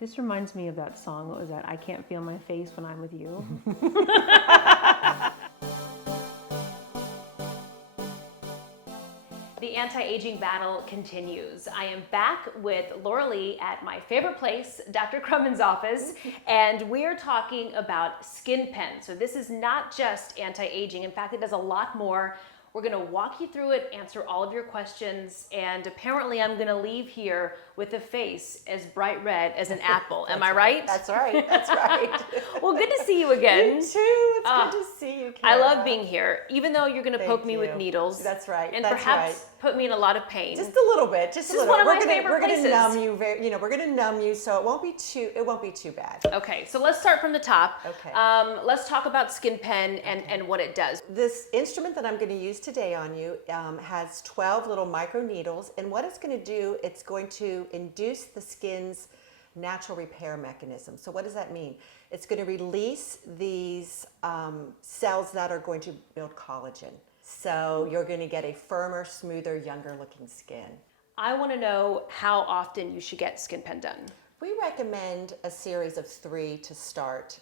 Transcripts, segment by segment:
This reminds me of that song. What was that? I can't feel my face when I'm with you. The anti-aging battle continues. I am back with Laura Lee at my favorite place, Dr. Krummen's office, and we're talking about SkinPen. So this is not just anti-aging. In fact, it does a lot more. We're gonna walk you through it, answer all of your questions, and apparently I'm gonna leave here with a face as bright red as an apple. Am I right? That's right, that's right. Well, good to see you again. You too, it's good to see you, Kara. I love being here, even though you're gonna poke me with needles. That's right, and that's perhaps put me in a lot of pain. Just a little bit, just a little. This is one of my favorite places. We're gonna numb you, we're gonna numb you, so it won't be too bad. Okay, so let's start from the top. Okay. Let's talk about SkinPen and what it does. This instrument that I'm going to use today on you has 12 little micro needles, and what it's going to do, it's going to induce the skin's natural repair mechanism. So what does that mean? It's going to release these cells that are going to build collagen. So you're going to get a firmer, smoother, younger looking skin. I want to know how often you should get SkinPen done. We recommend a series of 3 to start,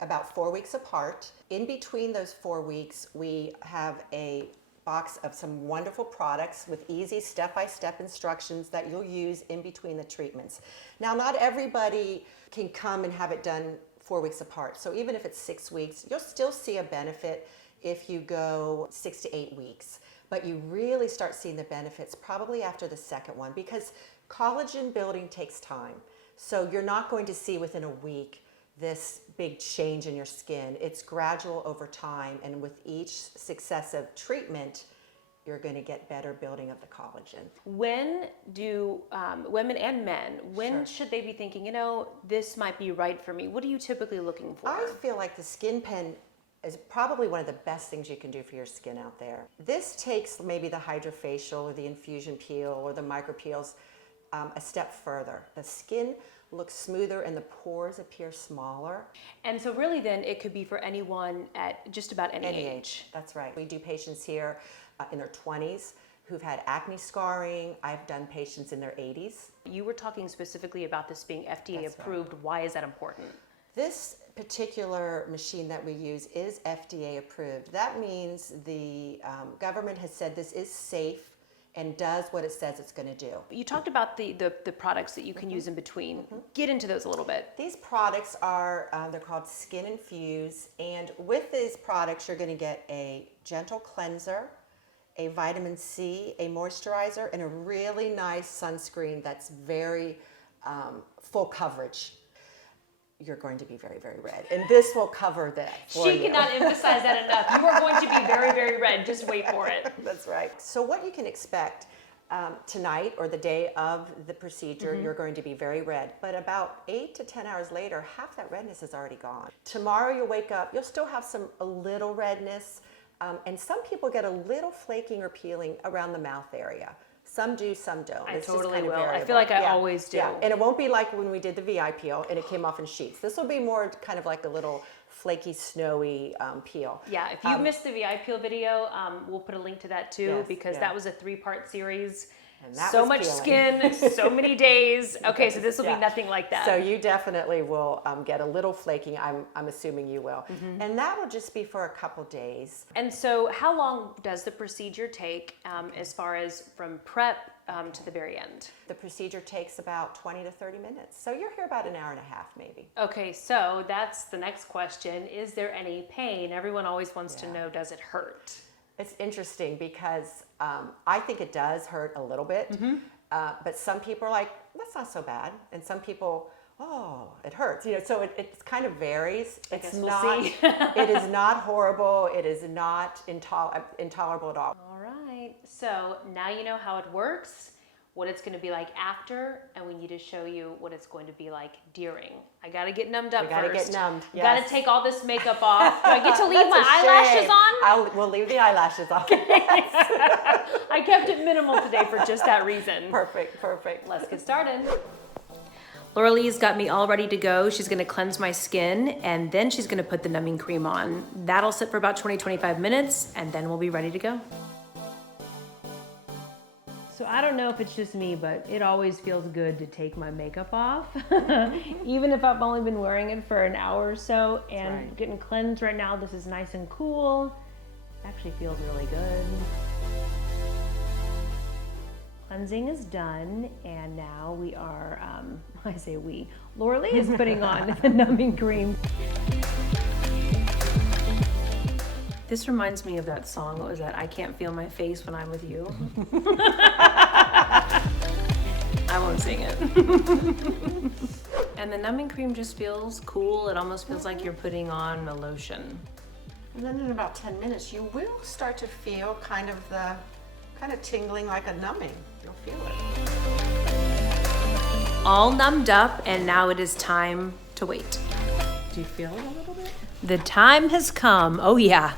about 4 weeks apart. In between those 4 weeks, we have a box of some wonderful products with easy step-by-step instructions that you'll use in between the treatments. Now, not everybody can come and have it done 4 weeks apart. So even if it's 6 weeks, you'll still see a benefit if you go 6 to 8 weeks. But you really start seeing the benefits probably after the second one, because collagen building takes time. So you're not going to see within a week this big change in your skin. It's gradual over time, and with each successive treatment, you're going to get better building of the collagen. When do women and men, when should they be thinking, you know, this might be right for me? What are you typically looking for? I feel like the SkinPen is probably one of the best things you can do for your skin out there. This takes maybe the hydrofacial or the infusion peel or the micro peels a step further. The skin looks smoother and the pores appear smaller. And so really then it could be for anyone at just about any age. That's right. We do patients here in their 20s who've had acne scarring. I've done patients in their 80s. You were talking specifically about this being FDA approved. Right. Why is that important? This particular machine that we use is FDA approved. That means the government has said this is safe and does what it says it's going to do. You talked about the products that you can use in between. Get into those a little bit. These products are, they're called Skin Infuse, and with these products you're going to get a gentle cleanser, a vitamin C, a moisturizer, and a really nice sunscreen that's very full coverage. You're going to be very, very red. And this will cover that for you. She cannot emphasize that enough. You are going to be very, very red. Just wait for it. That's right. So what you can expect tonight or the day of the procedure, you're going to be very red. But about 8 to 10 hours later, half that redness is already gone. Tomorrow you'll wake up, you'll still have a little redness. And some people get a little flaking or peeling around the mouth area. Some do, some don't. I totally will. I feel like I always do. Yeah, and it won't be like when we did the VI peel and it came off in sheets. This will be more kind of like a little flaky, snowy peel. Yeah, if you missed the VI peel video, we'll put a link to that too, because that was a 3-part series. And that so was much peeling. Skin, so many days. Okay, so this will be nothing like that. So you definitely will get a little flaking, I'm assuming you will. And that will just be for a couple days. And so how long does the procedure take as far as from prep to the very end? The procedure takes about 20 to 30 minutes. So you're here about an hour and a half maybe. Okay, so that's the next question. Is there any pain? Everyone always wants to know, does it hurt? It's interesting because I think it does hurt a little bit, but some people are like, that's not so bad. And some people, oh, it hurts. You know, so it kind of varies. It's not, it is not horrible. It is not intolerable at all. All right, so now you know how it works, what it's going to be like after, and we need to show you what it's going to be like during. I got to get numbed up first. You got to get numbed, yes. Got to take all this makeup off. Do I get to leave my eyelashes on? We'll leave the eyelashes off. I kept it minimal today for just that reason. Perfect, perfect. Let's get started. Laura Lee's got me all ready to go. She's going to cleanse my skin, and then she's going to put the numbing cream on. That'll sit for about 20-25 minutes, and then we'll be ready to go. So So I don't know if it's just me, but it always feels good to take my makeup off, even if I've only been wearing it for an hour or so. And getting cleansed right now, this is nice and cool. It actually feels really good. Cleansing is done, and now we are, I say we, Laura is putting on the numbing cream. This reminds me of that song. What was that? I can't feel my face when I'm with you. I won't sing it. And the numbing cream just feels cool. It almost feels like you're putting on a lotion. And then in about 10 minutes, you will start to feel kind of tingling like a numbing. You'll feel it. All numbed up, and now it is time to wait. Do you feel it a little bit? The time has come. Oh yeah.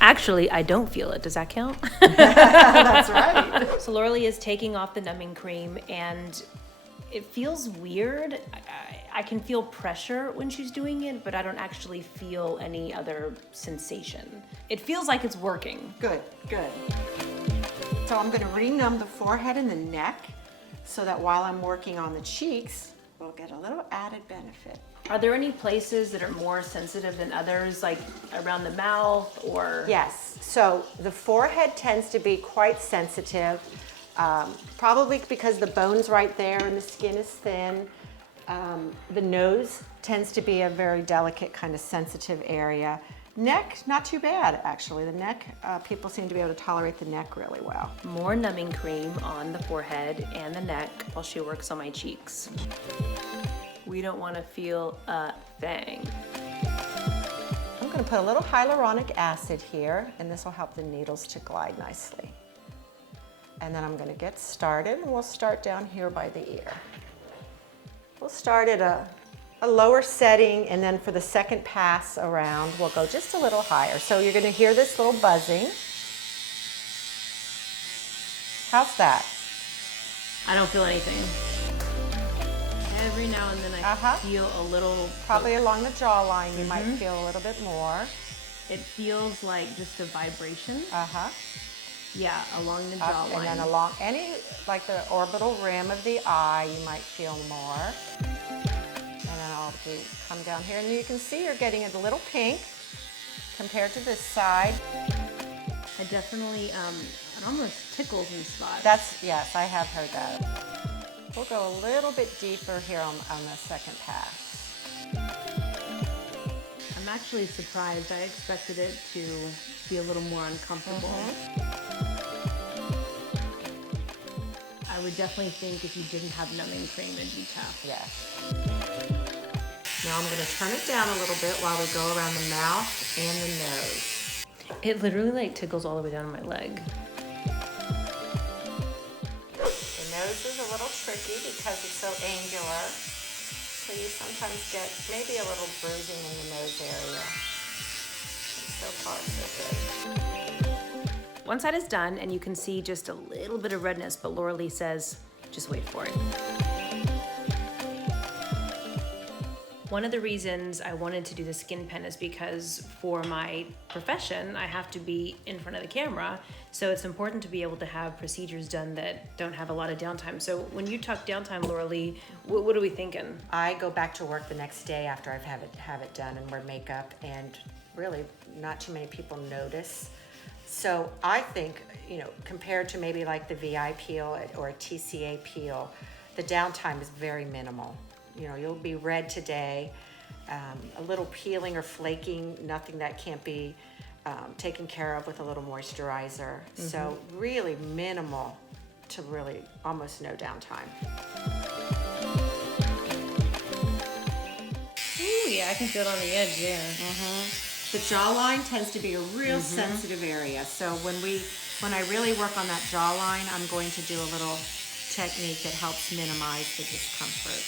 Actually, I don't feel it. Does that count? That's right. So Laura is taking off the numbing cream, and it feels weird. I can feel pressure when she's doing it, but I don't actually feel any other sensation. It feels like it's working. Good, good. So I'm going to renumb the forehead and the neck so that while I'm working on the cheeks, we'll get a little added benefit. Are there any places that are more sensitive than others, like around the mouth or? Yes, so the forehead tends to be quite sensitive, probably because the bone's right there and the skin is thin. The nose tends to be a very delicate kind of sensitive area. Neck, not too bad actually. The neck, people seem to be able to tolerate the neck really well. More numbing cream on the forehead and the neck while she works on my cheeks. We don't want to feel a thing. I'm going to put a little hyaluronic acid here, and this will help the needles to glide nicely. And then I'm going to get started, and we'll start down here by the ear. We'll start at a lower setting, and then for the second pass around, we'll go just a little higher. So you're going to hear this little buzzing. How's that? I don't feel anything. Every now and then I feel a little... Probably along the jawline you might feel a little bit more. It feels like just a vibration. Uh-huh. Yeah, along the jawline. And then along like the orbital rim of the eye, you might feel more. And then I'll come down here, and you can see you're getting it a little pink compared to this side. I definitely, it almost tickles in spots. Yes, I have heard that. We'll go a little bit deeper here on the second pass. I'm actually surprised. I expected it to be a little more uncomfortable. I would definitely think if you didn't have numbing cream, it'd be tough. Yes. Now I'm going to turn it down a little bit while we go around the mouth and the nose. It literally like tickles all the way down my leg. The nose is a little tricky because it's so angular, so you sometimes get maybe a little bruising in the nose area. So far, so good. One side is done, and you can see just a little bit of redness, but Laura Lee says, just wait for it. One of the reasons I wanted to do the SkinPen is because for my profession, I have to be in front of the camera. So it's important to be able to have procedures done that don't have a lot of downtime. So when you talk downtime, Laura Lee, what are we thinking? I go back to work the next day after I've have it done and wear makeup, and really not too many people notice. So I think, compared to maybe like the VI peel or a TCA peel, the downtime is very minimal. You'll be red today, a little peeling or flaking, nothing that can't be taken care of with a little moisturizer. So really minimal to really almost no downtime. Ooh, yeah, I can feel it on the edge there. The jawline tends to be a real sensitive area. So when I really work on that jawline, I'm going to do a little technique that helps minimize the discomfort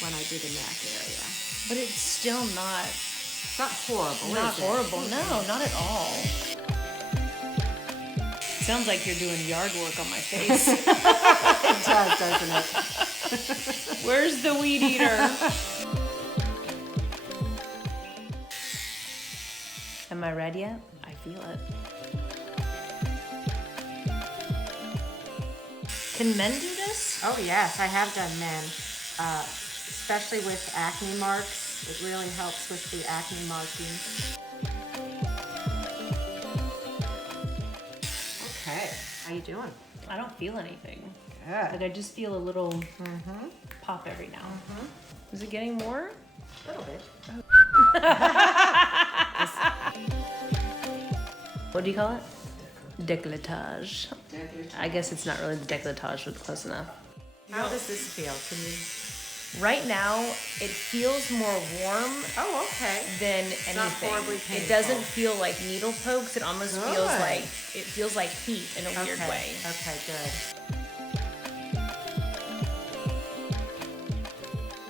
when I do the neck area. But it's still not... It's not horrible, Not is it? horrible, no, not at all. Sounds like you're doing yard work on my face. It does, doesn't it? Where's the weed eater? Am I red yet? I feel it. Can men do this? Oh yes, I have done men, especially with acne marks. It really helps with the acne markings. Okay, how you doing? I don't feel anything. Good. Like I just feel a little pop every now. Is it getting more? A little bit. What do you call it? Décolletage. I guess it's not really the décolletage, but close enough. How does this feel? Can you? Right now, it feels more warm Oh, okay. than not anything. horribly It painful. doesn't feel like needle pokes. It almost Good. feels like heat in a weird way. Okay, good.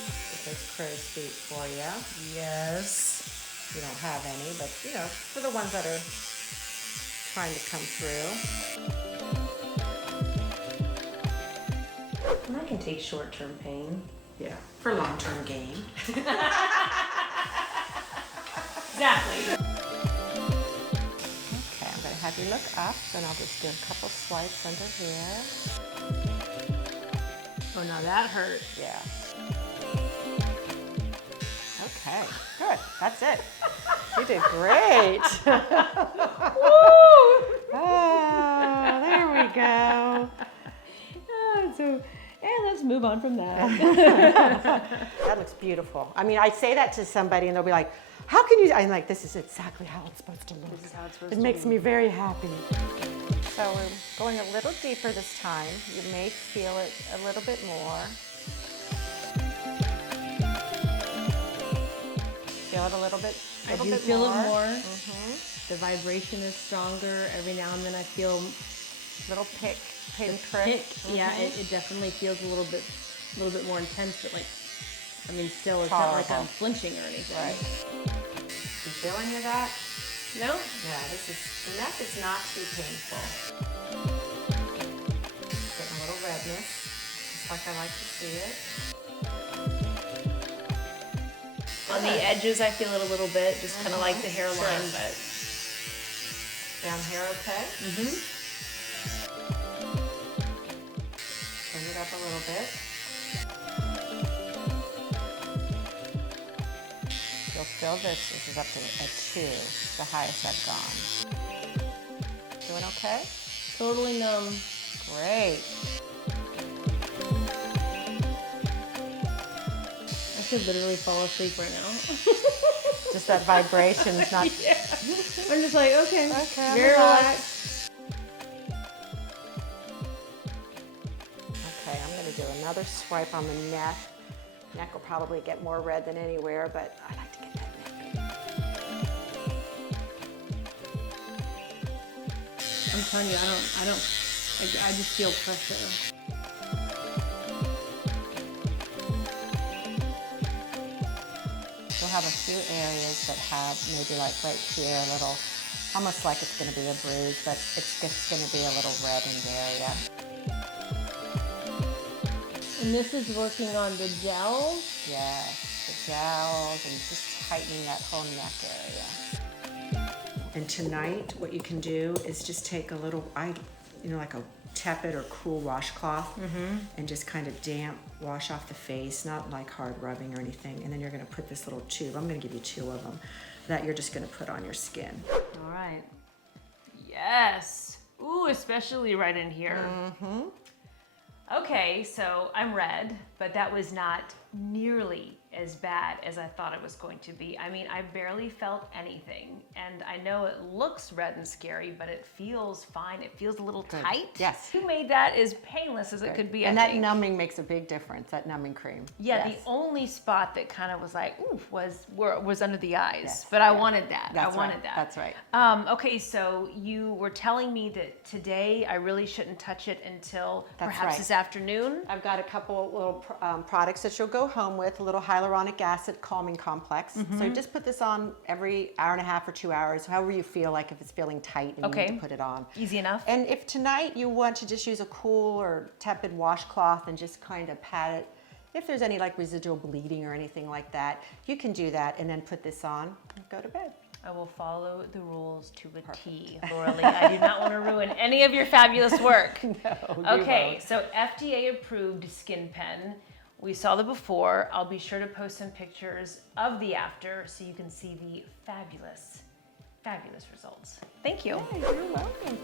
Get those crow's feet for you. Yes. You don't have any, but you know, for the ones that are trying to come through. And I can take short-term pain. Yeah, for long-term gain. Exactly. Okay, I'm gonna have you look up, and I'll just do a couple swipes under here. Oh, now that hurt. Yeah. Okay, good. That's it. You did great. Oh, there we go. So, let's move on from that. That looks beautiful. I mean, I say that to somebody and they'll be like, how can you? I'm like, this is exactly how it's supposed to look. This is how it's supposed It to makes be. me very happy. So we're going a little deeper this time. You may feel it a little bit more. Feel it a little bit I do bit feel more. it more. Mm-hmm. The vibration is stronger. Every now and then I feel Little pick, the pinprick. pick. Yeah, it definitely feels a little bit more intense, but like, I mean, still, it's not like Tolerable. I'm flinching or anything. Right. You feel any of that? No? Yeah, the neck is not too painful. Getting a little redness, just like I like to see it. On the edges, I feel it a little bit, just kind of like the hairline, Sure. but. Down here, okay? Mm-hmm. Turn it up a little bit. You'll feel this. This is up to a 2, the highest I've gone. Doing okay? Totally numb. Great. I could literally fall asleep right now. Just that vibration's not. Yeah. I'm just like, okay, Okay, very relax. relaxed. Okay, I'm going to do another swipe on the neck. Neck will probably get more red than anywhere, but I like to get that neck. I'm telling you, I just feel pressure. We'll have a few areas that have maybe like right here, a little, almost like it's going to be a bruise, but it's just going to be a little reddened area. And this is working on the gels. Yes, the jowls and just tightening that whole neck area. And tonight, what you can do is just take a little, like a tepid or cool washcloth and just kind of damp wash off the face, not like hard rubbing or anything. And then you're going to put this little tube, I'm going to give you 2 of them, that you're just going to put on your skin. All right. Yes. Ooh, especially right in here. Mm-hmm. Okay, so I'm red, but that was not nearly as bad as I thought it was going to be. I mean, I barely felt anything, and I know it looks red and scary, but it feels fine. It feels a little tight. Yes. Who made that as painless as it could be, And I that think. numbing makes a big difference, that numbing cream. Yeah, Yes. the only spot that kind of was like, ooh, was under the eyes. Yes, But I yeah. wanted that. That's I wanted right. that. That's right. Okay, so you were telling me that today I really shouldn't touch it until That's perhaps right. this afternoon. I've got a couple little products that you'll go home with, a little hyaluronic acid calming complex. So you just put this on every hour and a half or 2 hours, however you feel like, if it's feeling tight and you need to put it on. Easy enough. And if tonight you want to just use a cool or tepid washcloth and just kind of pat it, if there's any like residual bleeding or anything like that, you can do that and then put this on and go to bed. I will follow the rules to a T, Lauralee. I do not want to ruin any of your fabulous work. Okay, so FDA approved SkinPen. We saw the before. I'll be sure to post some pictures of the after so you can see the fabulous, fabulous results. Thank you. You're welcome.